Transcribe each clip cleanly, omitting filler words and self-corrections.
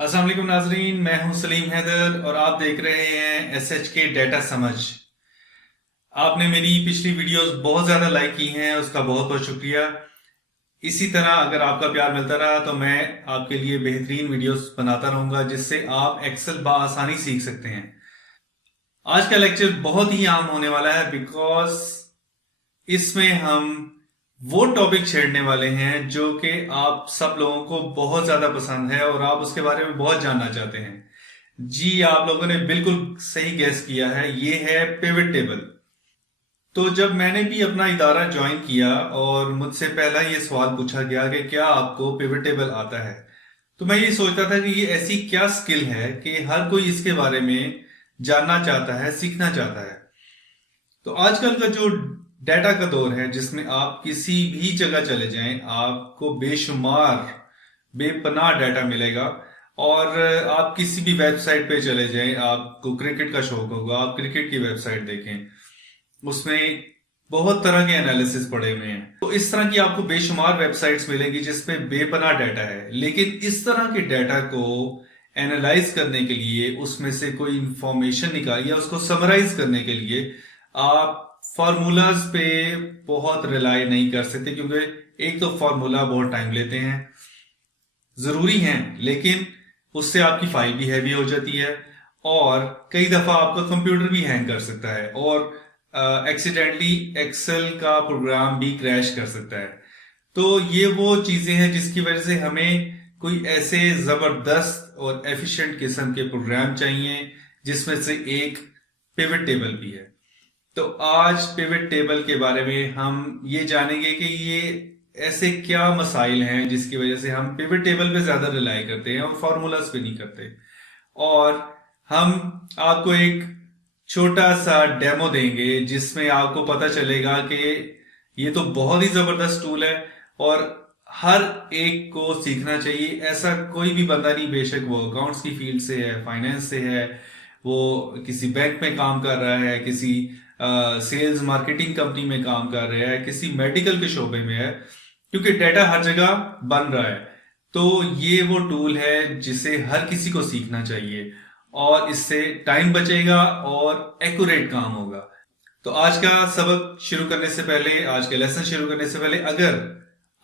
अस्सलाम वालेकुम नाजरीन, मैं हूं सलीम हैदर और आप देख रहे हैं एसएच के डेटा समझ। आपने मेरी पिछली वीडियोस बहुत ज़्यादा लाइक की हैं, उसका बहुत बहुत शुक्रिया। इसी तरह अगर आपका प्यार मिलता रहा तो मैं आपके लिए बेहतरीन वीडियोस बनाता रहूंगा जिससे आप एक्सेल बआसानी सीख सकते हैं। आज का लेक्चर बहुत ही आम होने वाला है बिकॉज इसमें हम वो टॉपिक छेड़ने वाले हैं जो कि आप सब लोगों को बहुत ज्यादा पसंद है और आप उसके बारे में बहुत जानना चाहते हैं। जी, आप लोगों ने बिल्कुल सही गैस किया है, ये है पिवट टेबल। तो जब मैंने भी अपना इदारा ज्वाइन किया और मुझसे पहला ये सवाल पूछा गया कि क्या आपको पिवट टेबल आता है, तो मैं ये सोचता था कि ये ऐसी क्या स्किल है कि हर कोई इसके बारे में जानना चाहता है, सीखना चाहता है। तो आजकल का जो डाटा का दौर है जिसमें आप किसी भी जगह चले जाएं आपको बेशुमार बेपनाह डाटा मिलेगा। और आप किसी भी वेबसाइट पे चले जाएं, आपको क्रिकेट का शौक होगा, आप क्रिकेट की वेबसाइट देखें, उसमें बहुत तरह के एनालिसिस पड़े हुए हैं। तो इस तरह की आपको बेशुमार वेबसाइट्स मिलेंगी जिसपे बेपनाह डाटा है, लेकिन इस तरह के डाटा को एनालाइज करने के लिए, उसमें से कोई इंफॉर्मेशन निकालिए, उसको समराइज करने के लिए आप फार्मूलाज पे बहुत रिलाई नहीं कर सकते, क्योंकि एक तो फार्मूला बहुत टाइम लेते हैं, जरूरी हैं, लेकिन उससे आपकी फाइल भी हैवी हो जाती है और कई दफा आपका कंप्यूटर भी हैंग कर सकता है और एक्सीडेंटली एक्सेल का प्रोग्राम भी क्रैश कर सकता है। तो ये वो चीजें हैं जिसकी वजह से हमें कोई ऐसे जबरदस्त और एफिशिएंट किस्म के प्रोग्राम चाहिए जिसमें से एक पिवट टेबल भी है। तो आज पिवट टेबल के बारे में हम ये जानेंगे कि ये ऐसे क्या मसाइल हैं जिसकी वजह से हम पिवट टेबल पे ज्यादा रिलाई करते हैं और फॉर्मूलाज पे नहीं करते। और हम आपको एक छोटा सा डेमो देंगे जिसमें आपको पता चलेगा कि ये तो बहुत ही जबरदस्त टूल है और हर एक को सीखना चाहिए। ऐसा कोई भी बंदा नहीं, बेशक वो अकाउंट्स की फील्ड से है, फाइनेंस से है, वो किसी बैंक में काम कर रहा है, किसी सेल्स मार्केटिंग कंपनी में काम कर रहा है, किसी मेडिकल के शोबे में है, क्योंकि डेटा हर जगह बन रहा है। तो ये वो टूल है जिसे हर किसी को सीखना चाहिए और इससे टाइम बचेगा और एक्यूरेट काम होगा। तो आज का सबक शुरू करने से पहले, आज का लेसन शुरू करने से पहले, अगर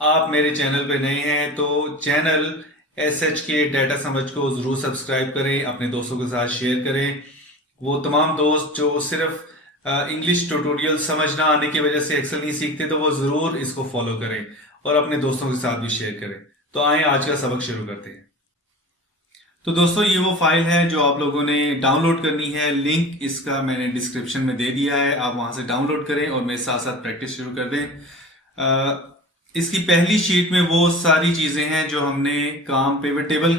आप मेरे चैनल पे नए हैं तो चैनल एसएच के डेटा समझ को जरूर सब्सक्राइब करें, अपने दोस्तों के साथ शेयर करें। वो तमाम दोस्त जो सिर्फ इंग्लिश ट्यूटोरियल समझ ना आने की वजह से एक्सेल नहीं सीखते, तो वो जरूर इसको फॉलो करें और अपने दोस्तों के साथ भी शेयर करें। तो आए आज का सबक शुरू करते हैं। तो दोस्तों, ये वो फाइल है जो आप लोगों ने डाउनलोड करनी है। लिंक इसका मैंने डिस्क्रिप्शन में दे दिया है, आप वहां से डाउनलोड करें और मेरे साथ साथ प्रैक्टिस शुरू कर दें। इसकी पहली शीट में वो सारी चीजें हैं जो हमने काम पिवट टेबल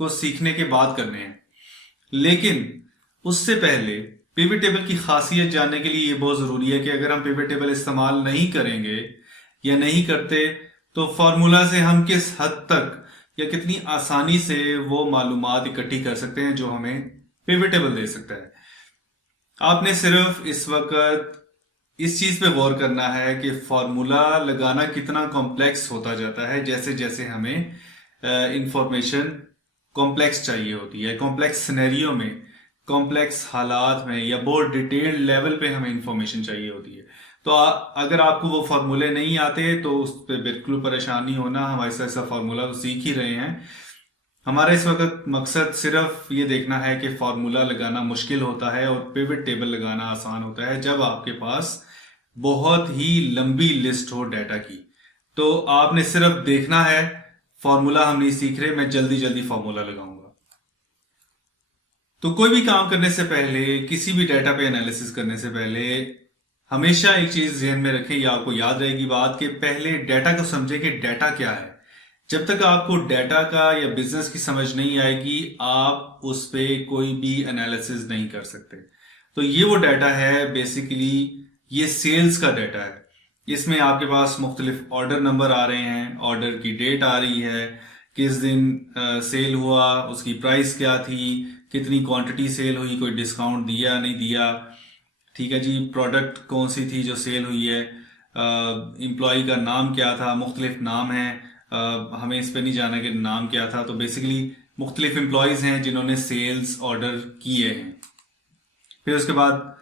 को सीखने के बाद करने हैं, लेकिन उससे पहले पिवट टेबल की खासियत जानने के लिए ये बहुत जरूरी है कि अगर हम पिवट टेबल इस्तेमाल नहीं करेंगे या नहीं करते तो फॉर्मूला से हम किस हद तक या कितनी आसानी से वो मालूमात इकट्ठी कर सकते हैं जो हमें पिवट टेबल दे सकता है। आपने सिर्फ इस वक्त इस चीज पे गौर करना है कि फॉर्मूला लगाना कितना कॉम्प्लेक्स होता जाता है जैसे जैसे हमें इंफॉर्मेशन कॉम्प्लेक्स चाहिए होती है। कॉम्प्लेक्स सिनेरियो में, कॉम्प्लेक्स हालात में या बहुत डिटेल्ड लेवल पे हमें इंफॉर्मेशन चाहिए होती है। तो अगर आपको वो फार्मूले नहीं आते तो उस पर बिल्कुल परेशान नहीं होना, हम ऐसा ऐसा फार्मूला सीख ही रहे हैं। हमारा इस वक्त मकसद सिर्फ ये देखना है कि फार्मूला लगाना मुश्किल होता है और पिवट टेबल लगाना आसान होता है जब आपके पास बहुत ही लंबी लिस्ट हो डाटा की। तो आपने सिर्फ देखना है, फार्मूला हम नहीं सीख रहे, मैं जल्दी जल्दी फार्मूला लगाऊंगा। तो कोई भी काम करने से पहले, किसी भी डाटा पे एनालिसिस करने से पहले हमेशा एक चीज ध्यान में रखें, या आपको याद रहेगी बात, कि पहले डाटा को समझें कि डाटा क्या है। जब तक आपको डाटा का या बिजनेस की समझ नहीं आएगी आप उस पे कोई भी एनालिसिस नहीं कर सकते। तो ये वो डाटा है, बेसिकली ये सेल्स का डाटा है। इसमें आपके पास मुख्तलिफ ऑर्डर नंबर आ रहे हैं, ऑर्डर की डेट आ रही है, किस दिन सेल हुआ, उसकी प्राइस क्या थी, कितनी क्वांटिटी सेल हुई, कोई डिस्काउंट दिया नहीं दिया, ठीक है जी, प्रोडक्ट कौन सी थी जो सेल हुई है, एम्प्लॉय का नाम क्या था, मुख्तलिफ नाम है, हमें इस पे नहीं जाना कि नाम क्या था। तो बेसिकली मुख्तलिफ एम्प्लॉयज हैं जिन्होंने सेल्स ऑर्डर किए हैं। फिर उसके बाद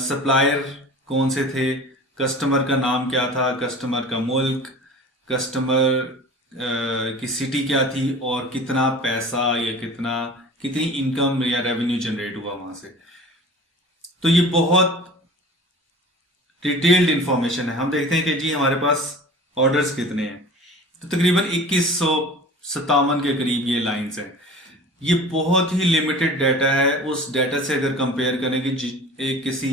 सप्लायर कौन से थे, कस्टमर का नाम क्या था, कस्टमर का मुल्क, कस्टमर की सिटी क्या थी, और कितना पैसा या कितनी इनकम या रेवेन्यू जनरेट हुआ वहां से। तो ये बहुत डिटेल्ड इंफॉर्मेशन है। हम देखते हैं कि जी हमारे पास ऑर्डर्स कितने हैं, तो तकरीबन 2157 के करीब ये लाइंस है। ये बहुत ही लिमिटेड डाटा है। उस डाटा से अगर कंपेयर करें कि एक किसी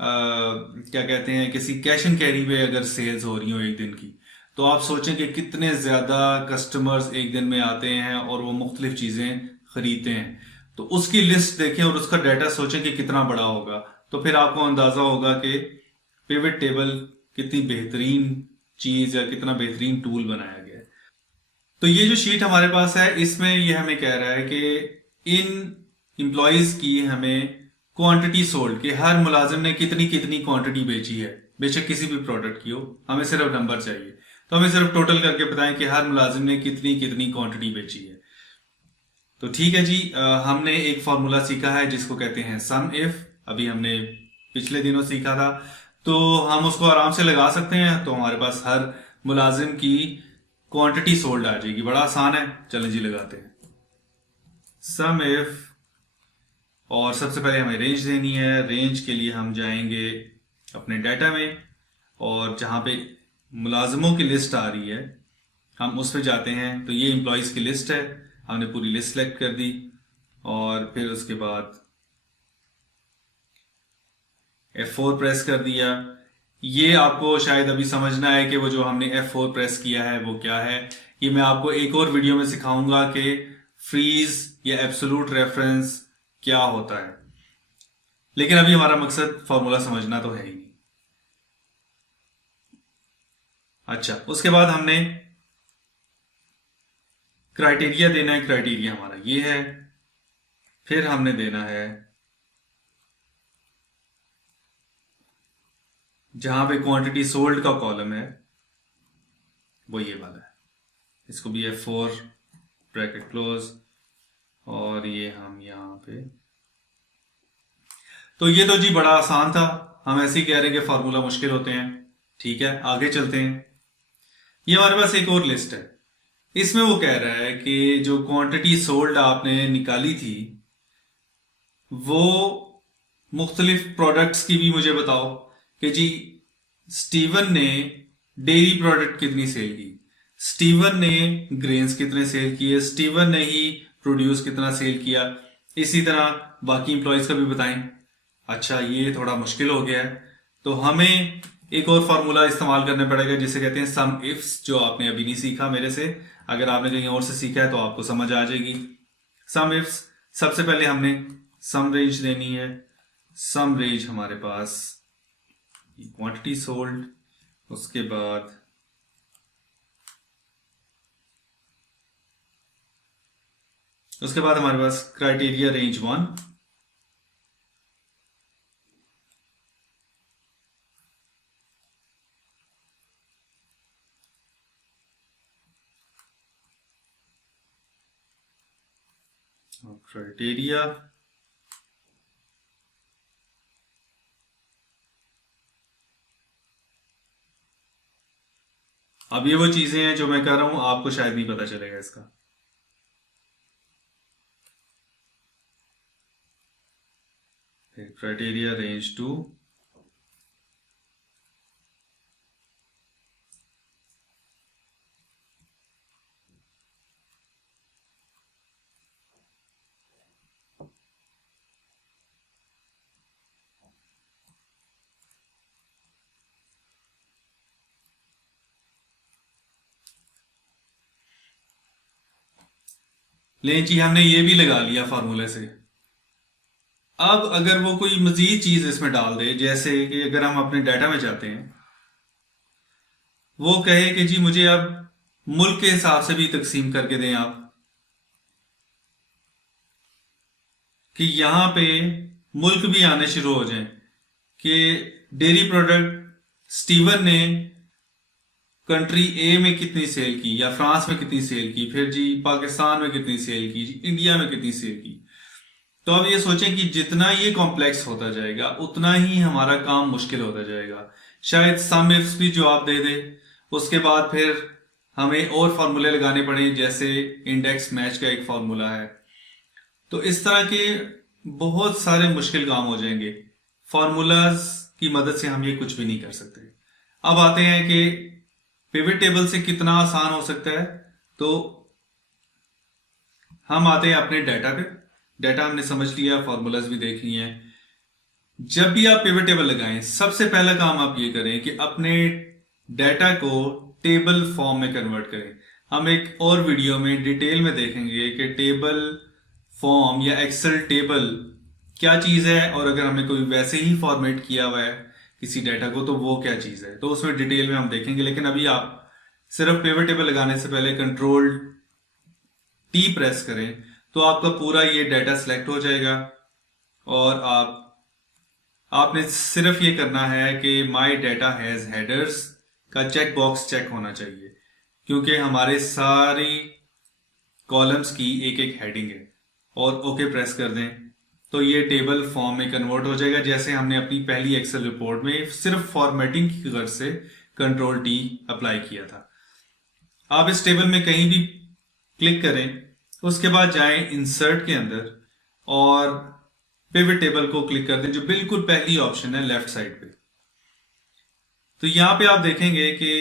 क्या कहते हैं, किसी कैश एंड कैरी पे अगर सेल्स हो रही हो एक दिन की, तो आप सोचें कि कितने ज्यादा कस्टमर्स एक दिन में आते हैं और वो मुख्तलिफ चीजें खरीदते हैं। तो उसकी लिस्ट देखें और उसका डाटा सोचें कि कितना बड़ा होगा, तो फिर आपको अंदाजा होगा कि पिवट टेबल कितनी बेहतरीन चीज या कितना बेहतरीन टूल बनाया गया है। तो ये जो शीट हमारे पास है, इसमें ये हमें कह रहा है कि इन एम्प्लॉयज की हमें क्वांटिटी सोल्ड, कि हर मुलाजिम ने कितनी कितनी क्वांटिटी बेची है, बेशक किसी भी प्रोडक्ट की हो, हमें सिर्फ नंबर चाहिए। तो हमें सिर्फ टोटल करके बताएं कि हर मुलाजिम ने कितनी कितनी क्वांटिटी बेची है। तो ठीक है जी, हमने एक फॉर्मूला सीखा है जिसको कहते हैं सम इफ। अभी हमने पिछले दिनों सीखा था, तो हम उसको आराम से लगा सकते हैं। तो हमारे पास हर मुलाजिम की क्वांटिटी सोल्ड आ जाएगी। बड़ा आसान है, चलें जी लगाते हैं सम इफ। और सबसे पहले हमें रेंज देनी है। रेंज के लिए हम जाएंगे अपने डाटा में, और जहां पे मुलाजिमों की लिस्ट आ रही है हम उस पर जाते हैं। तो ये एम्प्लॉयज की लिस्ट है, हमने पूरी लिस्ट सेलेक्ट कर दी, और फिर उसके बाद F4 प्रेस कर दिया। ये आपको शायद अभी समझना है कि वो जो हमने F4 प्रेस किया है वो क्या है। ये मैं आपको एक और वीडियो में सिखाऊंगा कि फ्रीज या एब्सोल्यूट रेफरेंस क्या होता है, लेकिन अभी हमारा मकसद फॉर्मूला समझना तो है ही नहीं। अच्छा, उसके बाद हमने क्राइटेरिया देना है। क्राइटेरिया हमारा ये है। फिर हमने देना है जहां पे क्वांटिटी सोल्ड का कॉलम है वो ये वाला है, इसको भी F4 ब्रैकेट क्लोज, और ये हम यहां पे। तो ये तो जी बड़ा आसान था, हम ऐसे ही कह रहे हैं कि फार्मूला मुश्किल होते हैं। ठीक है, आगे चलते हैं। ये हमारे पास एक और लिस्ट है। इसमें वो कह रहा है कि जो क्वांटिटी सोल्ड आपने निकाली थी वो मुख्तलिफ प्रोडक्ट्स की भी मुझे बताओ कि जी स्टीवन ने डेयरी प्रोडक्ट कितनी सेल की, स्टीवन ने ग्रेन्स कितने सेल किए, स्टीवन ने ही प्रोड्यूस कितना सेल किया। इसी तरह बाकी इंप्लॉयज का भी बताएं। अच्छा, ये थोड़ा मुश्किल हो गया है, तो हमें एक और फार्मूला इस्तेमाल करना पड़ेगा जिसे कहते हैं सम इफ्स, जो आपने अभी नहीं सीखा मेरे से। अगर आपने कहीं और से सीखा है तो आपको समझ आ जाएगी। सम इफ्स, सबसे पहले हमने सम रेंज देनी है। सम रेंज हमारे पास क्वांटिटी सोल्ड, उसके बाद हमारे पास क्राइटेरिया रेंज 1, क्राइटेरिया अब ये वो चीजें हैं जो मैं कर रहा हूं, आपको शायद नहीं पता चलेगा इसका। क्राइटेरिया रेंज 2, लेकिन जी हमने ये भी लगा लिया फार्मूले से। अब अगर वो कोई मजीद चीज इसमें डाल दे, जैसे कि अगर हम अपने डाटा में जाते हैं, वो कहे कि जी मुझे अब मुल्क के हिसाब से भी तकसीम करके दें आप, कि यहां पे मुल्क भी आने शुरू हो जाएं, कि डेयरी प्रोडक्ट स्टीवन ने कंट्री ए में कितनी सेल की या फ्रांस में कितनी सेल की, फिर जी पाकिस्तान में कितनी सेल की, इंडिया में कितनी सेल की। तो अब ये सोचें कि जितना ये कॉम्प्लेक्स होता जाएगा उतना ही हमारा काम मुश्किल होता जाएगा। शायद सम इफ्स भी जवाब दे दे, उसके बाद फिर हमें और फार्मूले लगाने पड़े, जैसे इंडेक्स मैच का एक फार्मूला है। तो इस तरह के बहुत सारे मुश्किल काम हो जाएंगे। फार्मूलाज की मदद से हम ये कुछ भी नहीं कर सकते। अब आते हैं कि पिवट टेबल से कितना आसान हो सकता है। तो हम आते हैं अपने डाटा पे। डाटा हमने समझ लिया, फार्मूलाज भी देख लिए हैं। जब भी आप पिवट टेबल लगाएं, सबसे पहला काम आप ये करें कि अपने डाटा को टेबल फॉर्म में कन्वर्ट करें। हम एक और वीडियो में डिटेल में देखेंगे कि टेबल फॉर्म या एक्सेल टेबल क्या चीज है, और अगर हमने कोई वैसे ही फॉर्मेट किया हुआ है किसी डाटा को तो वो क्या चीज है, तो उसमें डिटेल में हम देखेंगे। लेकिन अभी आप सिर्फ पिवट टेबल लगाने से पहले कंट्रोल टी प्रेस करें तो आपका पूरा ये डाटा सिलेक्ट हो जाएगा, और आपने सिर्फ ये करना है कि माई डाटा हैज हेडर्स का चेक बॉक्स चेक होना चाहिए, क्योंकि हमारे सारी कॉलम्स की एक एक हेडिंग है। और ओके प्रेस कर दें तो ये टेबल फॉर्म में कन्वर्ट हो जाएगा, जैसे हमने अपनी पहली एक्सेल रिपोर्ट में सिर्फ फॉर्मेटिंग की गर्ज से कंट्रोल टी अप्लाई किया था। आप इस टेबल में कहीं भी क्लिक करें, उसके बाद जाएं इंसर्ट के अंदर और पिवट टेबल को क्लिक कर दें, जो बिल्कुल पहली ऑप्शन है लेफ्ट साइड पे। तो यहां पे आप देखेंगे कि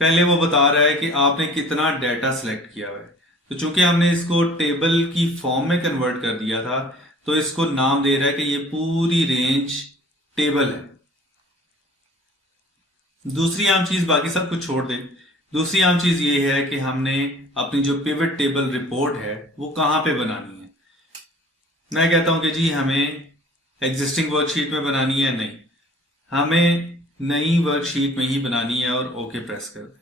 पहले वो बता रहा है कि आपने कितना डाटा सिलेक्ट किया हुआ है। तो चूंकि हमने इसको टेबल की फॉर्म में कन्वर्ट कर दिया था, तो इसको नाम दे रहा है कि ये पूरी रेंज टेबल है। दूसरी आम चीज, बाकी सब कुछ छोड़ दें, दूसरी आम चीज ये है कि हमने अपनी जो पिवट टेबल रिपोर्ट है वो कहां पे बनानी है। मैं कहता हूं कि जी हमें एग्जिस्टिंग वर्कशीट में बनानी है। नहीं, हमें नई वर्कशीट में ही बनानी है, और ओके प्रेस कर दें।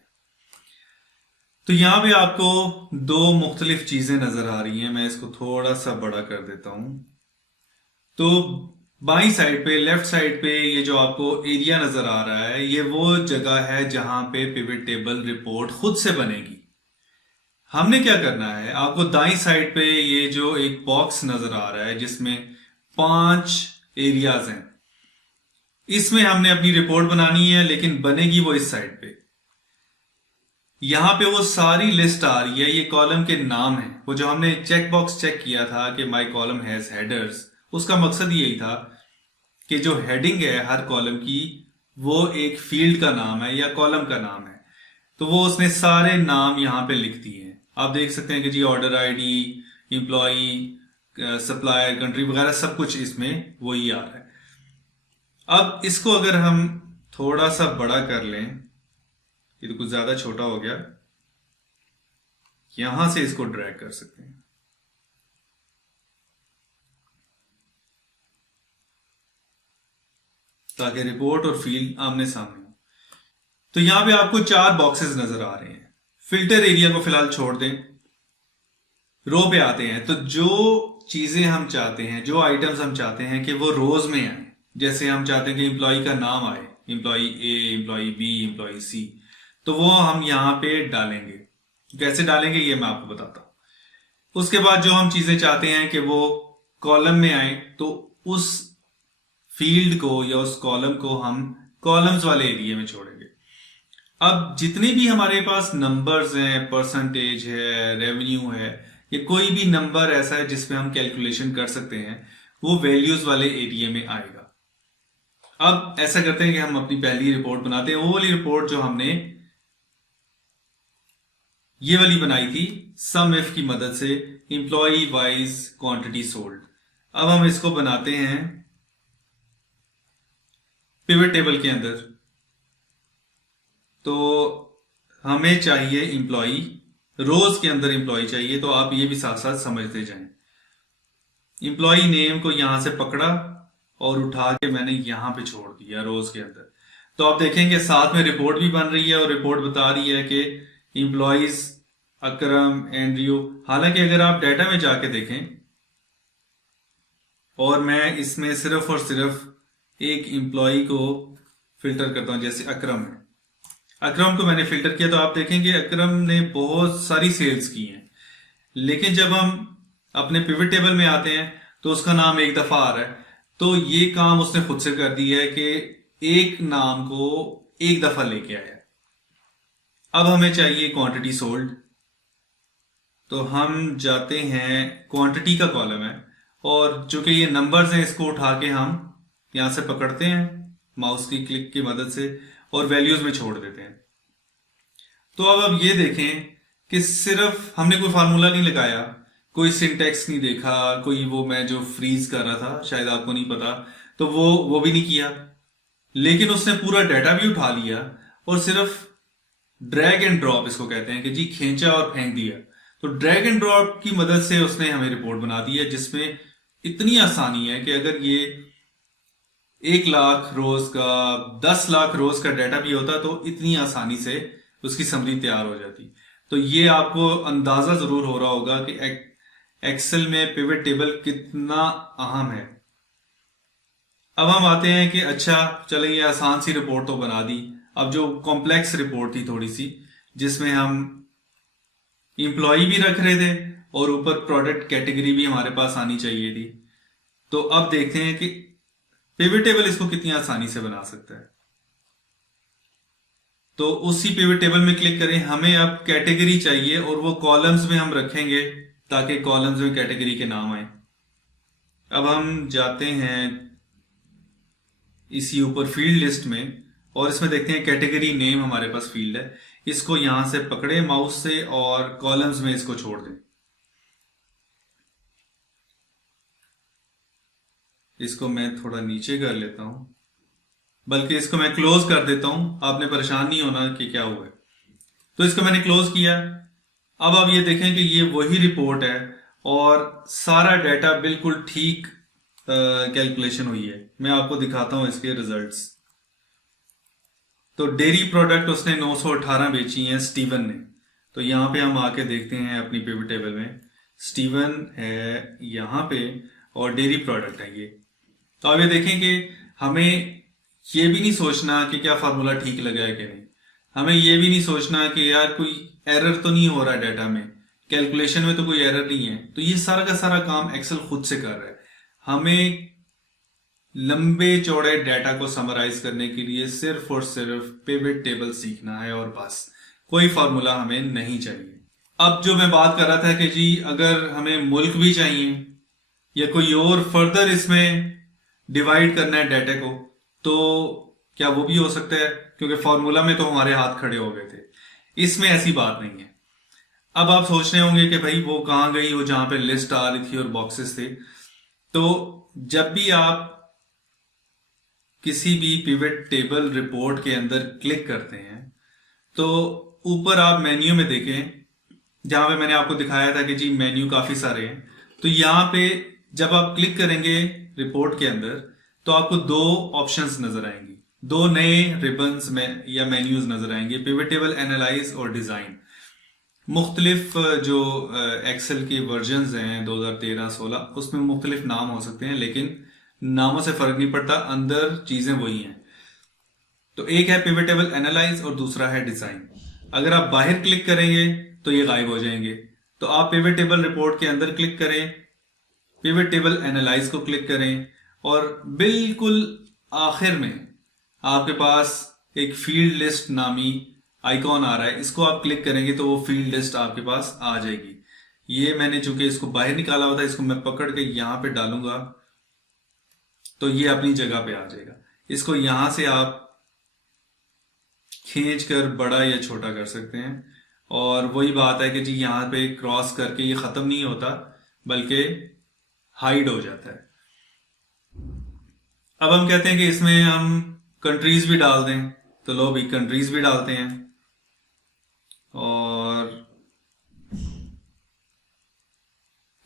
तो यहां पे आपको दो मुख्तलिफ चीजें नजर आ रही हैं। मैं इसको थोड़ा सा बड़ा कर देता हूं। तो बाई साइड पे, लेफ्ट साइड पे ये जो आपको एरिया नजर आ रहा है, ये वो जगह है जहां पे पिवट टेबल रिपोर्ट खुद से बनेगी। हमने क्या करना है, आपको दाई साइड पे ये जो एक बॉक्स नजर आ रहा है जिसमें 5 एरियाज हैं, इसमें हमने अपनी रिपोर्ट बनानी है, लेकिन बनेगी वो इस साइड पे। यहां पे वो सारी लिस्ट आ रही है, ये कॉलम के नाम है। वो जो हमने चेक बॉक्स चेक किया था कि माय कॉलम हैज हेडर्स, उसका मकसद यही था कि जो हेडिंग है हर कॉलम की, वो एक फील्ड का नाम है या कॉलम का नाम है। तो वो उसने सारे नाम यहां पे लिख दिए हैं। आप देख सकते हैं कि जी order ID, employee, supplier, country वगैरह सब कुछ इसमें वही आ रहा है। अब इसको अगर हम थोड़ा सा बड़ा कर लें, ये तो कुछ ज्यादा छोटा हो गया, यहां से इसको ड्रैग कर सकते हैं। ताकि रिपोर्ट और फील्ड आमने सामने हो। तो यहां पे आपको 4 बॉक्सेस नजर आ रहे हैं। फिल्टर एरिया को फिलहाल छोड़ दें, रो पे आते हैं। तो जो चीजें हम चाहते हैं, जो आइटम्स हम चाहते हैं कि वो रोज में आए, जैसे हम चाहते हैं कि एम्प्लॉय का नाम आए, एम्प्लॉय ए, एम्प्लॉय बी, एम्प्लॉय सी, तो वो हम यहां पे डालेंगे। कैसे डालेंगे ये मैं आपको बताता हूं। उसके बाद जो हम चीजें चाहते हैं कि वो कॉलम में आए, तो उस फील्ड को या उस कॉलम को हम कॉलम्स वाले एरिया में छोड़ेंगे। अब जितने भी हमारे पास नंबर्स हैं, परसेंटेज है, रेवेन्यू है, या कोई भी नंबर ऐसा है जिसमें हम कैलकुलेशन कर सकते हैं, वो वैल्यूज वाले एरिया में आएगा। अब ऐसा करते हैं कि हम अपनी पहली रिपोर्ट बनाते हैं। वो वाली रिपोर्ट जो हमने ये वाली बनाई थी सम इफ की मदद से, इंप्लॉई वाइज क्वांटिटी सोल्ड। अब हम इसको बनाते हैं पिवट टेबल के अंदर। तो हमें चाहिए इंप्लॉई, रोज के अंदर इंप्लॉई चाहिए, तो आप ये भी साथ साथ समझते जाएं। इंप्लॉई नेम को यहां से पकड़ा और उठा के मैंने यहां पे छोड़ दिया रोज के अंदर। तो आप देखेंगे साथ में रिपोर्ट भी बन रही है, और रिपोर्ट बता रही है कि इंप्लॉइज अकरम, एंड्रयू। हालांकि अगर आप डाटा में जाके देखें, और मैं इसमें सिर्फ और सिर्फ एक इंप्लॉई को फिल्टर करता हूं, जैसे अकरम है। अकरम को मैंने फिल्टर किया तो आप देखेंगे अकरम ने बहुत सारी सेल्स की हैं, लेकिन जब हम अपने पिवट टेबल में आते हैं तो उसका नाम एक दफा आ रहा है। तो ये काम उसने खुद से कर दिया है कि एक नाम को एक दफा लेके आया। अब हमें चाहिए क्वांटिटी सोल्ड, तो हम जाते हैं, क्वांटिटी का कॉलम है और चूंकि ये नंबर्स हैं इसको उठा के हम यहां से पकड़ते हैं माउस की क्लिक की मदद से और वैल्यूज में छोड़ देते हैं। तो अब ये देखें कि सिर्फ हमने कोई फार्मूला नहीं लगाया, कोई सिंटेक्स नहीं देखा, कोई वो मैं जो फ्रीज कर रहा था शायद आपको नहीं पता, तो वो भी नहीं किया, लेकिन उसने पूरा डाटा भी उठा लिया और सिर्फ ड्रैग एंड ड्रॉप इसको कहते हैं कि जी खींचा और फेंक दिया। तो ड्रैग एंड ड्रॉप की मदद से उसने हमें रिपोर्ट बना दी है जिसमें इतनी आसानी है कि अगर ये 1 लाख रोज का 10 लाख रोज का डाटा भी होता तो इतनी आसानी से उसकी समरी तैयार हो जाती। तो ये आपको अंदाजा जरूर हो रहा होगा कि एक्सेल में पिवट टेबल कितना अहम है। अब हम आते हैं कि अच्छा चले ये आसान सी रिपोर्ट तो बना दी, अब जो कॉम्प्लेक्स रिपोर्ट थी थोड़ी सी जिसमें हम इंप्लॉई भी रख रहे थे और ऊपर प्रोडक्ट कैटेगरी भी हमारे पास आनी चाहिए थी, तो अब देखते हैं कि पिवट टेबल इसको कितनी आसानी से बना सकता है। तो उसी पिवट टेबल में क्लिक करें, हमें अब कैटेगरी चाहिए और वो कॉलम्स में हम रखेंगे ताकि कॉलम्स में कैटेगरी के नाम आए। अब हम जाते हैं इसी ऊपर फील्ड लिस्ट में और इसमें देखते हैं कैटेगरी नेम हमारे पास फील्ड है, इसको यहां से पकड़े माउस से और कॉलम्स में इसको छोड़ दें। इसको मैं थोड़ा नीचे कर लेता हूं, बल्कि इसको मैं क्लोज कर देता हूं, आपने परेशान नहीं होना कि क्या हुआ है। तो इसको मैंने क्लोज किया। अब आप ये देखें कि ये वही रिपोर्ट है और सारा डाटा बिल्कुल ठीक कैलकुलेशन हुई है। मैं आपको दिखाता हूं इसके रिजल्ट्स। तो डेयरी प्रोडक्ट उसने 918 बेची हैं स्टीवन ने। तो यहां पे हम आके देखते हैं अपनी पिवट टेबल में, स्टीवन है यहां पे और डेयरी प्रोडक्ट है ये। तो आप ये देखें कि हमें ये भी नहीं सोचना कि क्या फार्मूला ठीक लगा है कि नहीं, हमें ये भी नहीं सोचना कि यार कोई एरर तो नहीं हो रहा डाटा में, कैलकुलेशन में तो कोई एरर नहीं है। तो ये सारा का सारा काम एक्सेल खुद से कर रहा है। हमें लंबे चौड़े डाटा को समराइज करने के लिए सिर्फ और सिर्फ पिवट टेबल सीखना है और बस, कोई फार्मूला हमें नहीं चाहिए। अब जो मैं बात कर रहा था कि जी अगर हमें मुल्क भी चाहिए या कोई और फर्दर इसमें डिवाइड करना है डाटा को, तो क्या वो भी हो सकता है, क्योंकि फॉर्मूला में तो हमारे हाथ खड़े हो गए थे। इसमें ऐसी बात नहीं है। अब आप सोच रहे होंगे कि भाई वो कहां गई, वो जहां पे लिस्ट आ रही थी और बॉक्सेस थे। तो जब भी आप किसी भी पिवट टेबल रिपोर्ट के अंदर क्लिक करते हैं तो ऊपर आप मेन्यू में देखें, जहां पे मैंने आपको दिखाया था कि जी मेन्यू काफी सारे हैं। तो यहां पे जब आप क्लिक करेंगे रिपोर्ट के अंदर तो आपको 2 ऑप्शंस नजर आएंगी, 2 नए रिबन्स में या मेन्यूज नजर आएंगे, पिवट टेबल एनालाइज और डिजाइन। मुख्तलिफ जो एक्सेल के वर्जन हैं 2013-16 उसमें मुख्तलिफ नाम हो सकते हैं, लेकिन नामों से फर्क नहीं पड़ता, अंदर चीजें वही हैं। तो एक है पिवट टेबल एनालाइज और दूसरा है डिजाइन। अगर आप बाहर क्लिक करेंगे तो ये गायब हो जाएंगे। तो आप पिवट टेबल रिपोर्ट के अंदर क्लिक करें, पिवट टेबल एनालाइज को क्लिक करें और बिल्कुल आखिर में आपके पास एक फील्ड लिस्ट नामी आइकॉन आ रहा है, इसको आप क्लिक करेंगे तो वो फील्ड लिस्ट आपके पास आ जाएगी। ये मैंने चूंकि इसको बाहर निकाला हुआ था, इसको मैं पकड़ के यहां पे डालूंगा तो ये अपनी जगह पे आ जाएगा। इसको यहां से आप खींच कर बड़ा या छोटा कर सकते हैं। और वही बात है कि जी यहां पे क्रॉस करके ये खत्म नहीं होता बल्कि हाइड हो जाता है। अब हम कहते हैं कि इसमें हम कंट्रीज भी डाल दें, तो लो भी कंट्रीज भी डालते हैं और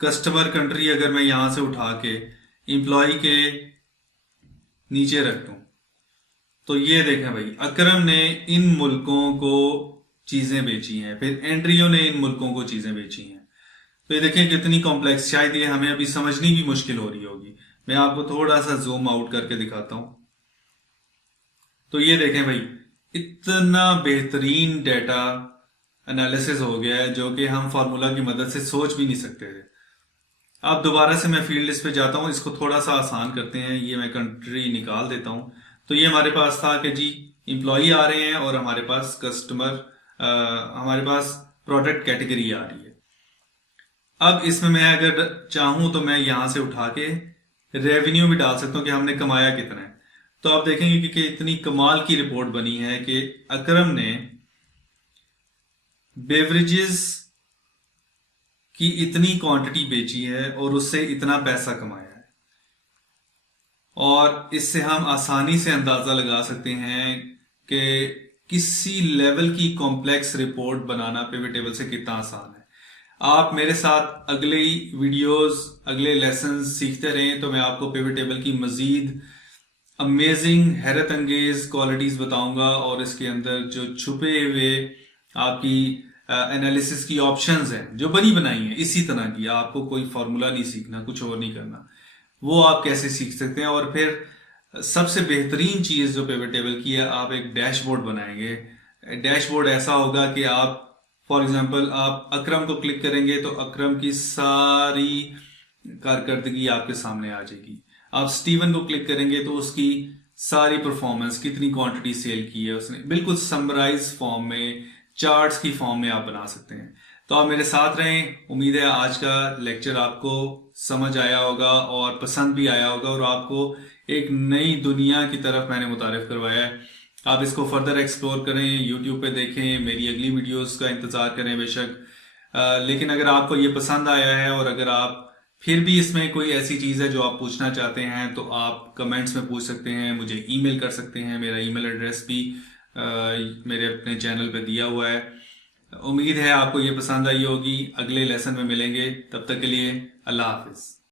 कस्टमर कंट्री अगर मैं यहां से उठा के इंप्लॉय के नीचे रख दूं तो ये देखें भाई अकरम ने इन मुल्कों को चीजें बेची हैं, फिर एंड्रियो ने इन मुल्कों को चीजें बेची हैं। तो ये देखें कितनी कॉम्प्लेक्स, शायद ये हमें अभी समझनी भी मुश्किल हो रही होगी। मैं आपको थोड़ा सा जूम आउट करके दिखाता हूं। तो ये देखें भाई इतना बेहतरीन डेटा एनालिसिस हो गया है जो कि हम फार्मूला की मदद से सोच भी नहीं सकते थे। अब दोबारा से मैं फील्ड लिस्ट पे जाता हूँ, इसको थोड़ा सा आसान करते हैं, ये मैं कंट्री निकाल देता हूँ। तो ये हमारे पास था कि जी इम्प्लॉई आ रहे हैं और हमारे पास कस्टमर, हमारे पास प्रोडक्ट कैटेगरी आ रही है। अब इसमें मैं अगर चाहूं तो मैं यहां से उठा के रेवेन्यू भी डाल सकता हूं कि हमने कमाया कितना है। तो आप देखेंगे कि इतनी कमाल की रिपोर्ट बनी है कि अकरम ने बेवरेजेस की इतनी क्वांटिटी बेची है और उससे इतना पैसा कमाया है। और इससे हम आसानी से अंदाजा लगा सकते हैं कि किसी लेवल की कॉम्प्लेक्स रिपोर्ट बनाना पिवट टेबल से कितना आसान है। आप मेरे साथ अगले वीडियोस, अगले लेसन्स सीखते रहें तो मैं आपको पिवट टेबल की मजीद अमेजिंग, हैरत अंगेज क्वालिटीज बताऊंगा और इसके अंदर जो छुपे हुए आपकी एनालिसिस की ऑप्शंस हैं जो बनी बनाई हैं इसी तरह की, आपको कोई फॉर्मूला नहीं सीखना, कुछ और नहीं करना, वो आप कैसे सीख सकते हैं। और फिर सबसे बेहतरीन चीज जो पिवट टेबल की है, आप एक डैशबोर्ड बनाएंगे। डैशबोर्ड ऐसा होगा कि आप फॉर एग्जांपल आप अकरम को क्लिक करेंगे तो अकरम की सारी कारकर्दगी आपके सामने आ जाएगी। आप स्टीवन को क्लिक करेंगे तो उसकी सारी परफॉर्मेंस, कितनी क्वांटिटी सेल की है उसने, बिल्कुल समराइज फॉर्म में, चार्ट्स की फॉर्म में आप बना सकते हैं। तो आप मेरे साथ रहें। उम्मीद है आज का लेक्चर आपको समझ आया होगा और पसंद भी आया होगा और आपको एक नई दुनिया की तरफ मैंने मुतारिफ करवाया है। आप इसको फर्दर एक्सप्लोर करें, यूट्यूब पे देखें, मेरी अगली वीडियोस का इंतजार करें बेशक। लेकिन अगर आपको ये पसंद आया है और अगर आप फिर भी इसमें कोई ऐसी चीज़ है जो आप पूछना चाहते हैं तो आप कमेंट्स में पूछ सकते हैं, मुझे ईमेल कर सकते हैं। मेरा ईमेल एड्रेस भी मेरे अपने चैनल पे दिया हुआ है। उम्मीद है आपको ये पसंद आई होगी। अगले लेसन में मिलेंगे, तब तक के लिए अल्लाह हाफिज।